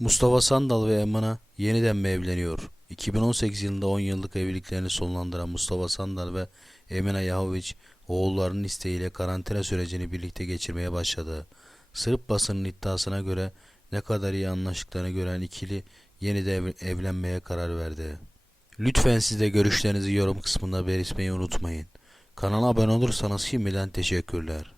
Mustafa Sandal ve Emine yeniden mi evleniyor? 2018 yılında 10 yıllık evliliklerini sonlandıran Mustafa Sandal ve Emine Yahoviç oğullarının isteğiyle karantina sürecini birlikte geçirmeye başladı. Sırp basının iddiasına göre ne kadar iyi anlaştıklarını gören ikili yeniden ev- evlenmeye karar verdi. Lütfen siz de görüşlerinizi yorum kısmında belirtmeyi unutmayın. Kanala abone olursanız şimdiden teşekkürler.